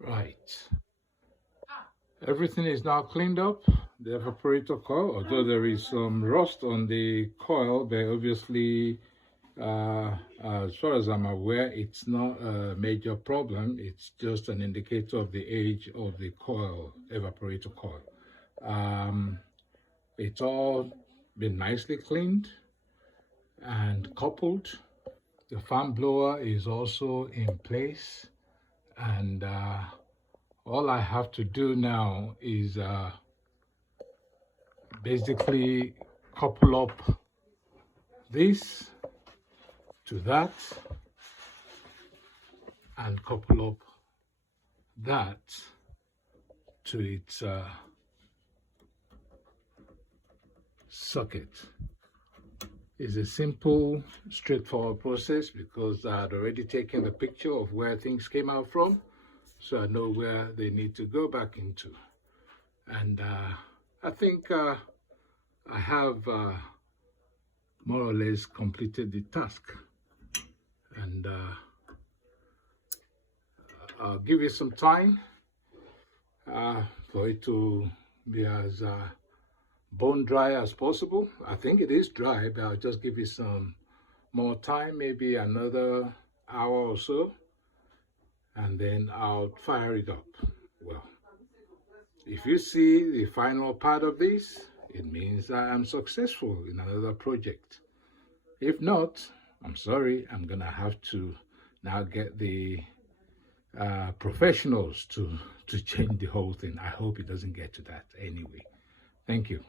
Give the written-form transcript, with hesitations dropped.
Right. Everything is now cleaned up. The evaporator coil, although there is some rust on the coil, but obviously, as far as I'm aware, it's not a major problem. It's just an indicator of the age of the coil, evaporator coil. It's all been nicely cleaned and coupled. The fan blower is also in place, and all I have to do now is basically couple up this to that and couple up that to its socket. It's a simple, straightforward process because I had already taken the picture of where things came out from, so I know where they need to go back into. And I think I have more or less completed the task. And I'll give you some time for it to be as bone dry as possible. I think it is dry, but I'll just give you some more time, maybe another hour or so, and then I'll fire it up. Well, if you see the final part of this, it means I am successful in another project. If not, I'm sorry, I'm gonna have to now get the professionals to change the whole thing. I hope it doesn't get to that anyway. Thank you.